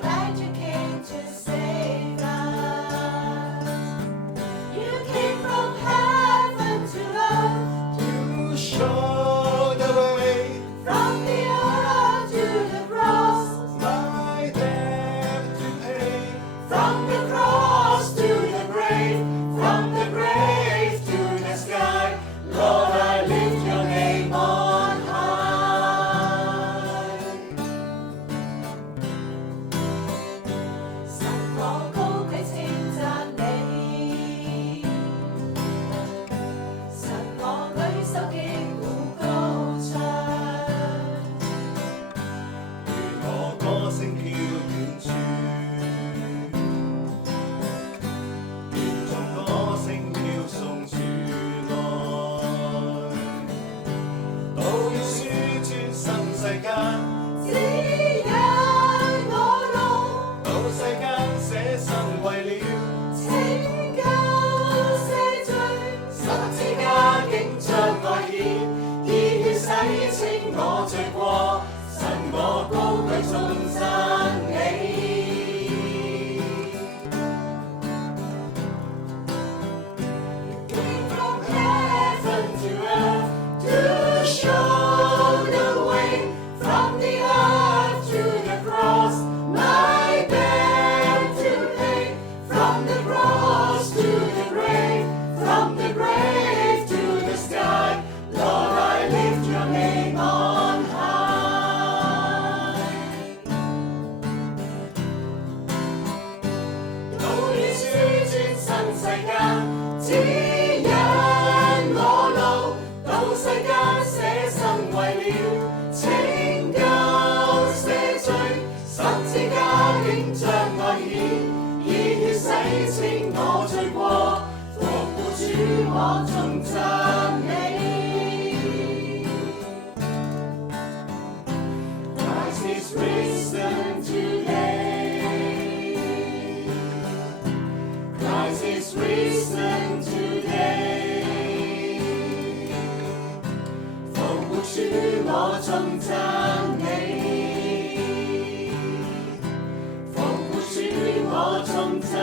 glad you came to save us. You came from heaven to earth to show the way from the earth to the cross, my debt to pay. from the cross to the grave, from the grave to the sky. Lord, I lift your name on high. 神我高舉稱讚你，神我舉手擊鼓高唱。願我歌聲飄遠處，願眾歌聲飄送主愛，都要輸穿新世間，指引我路，到世間捨身為了拯救赦罪，十字架竟將愛顯，以血洗清我罪過，神我高舉頌讚你。Came from heaven to earth to show the way, from the earth to the cross, my debt to pay, from the cross to the grave, from the grave to the sky. Lord, I lift your name on high. 都要輸穿新世間，指引我路，到世間捨身為了拯救赦罪，十字架竟將愛顯，以血洗清我罪過，復活主我頌讚你。Christ is risen today. Christ is risen today. 復活主我頌讚你，復活主我頌讚。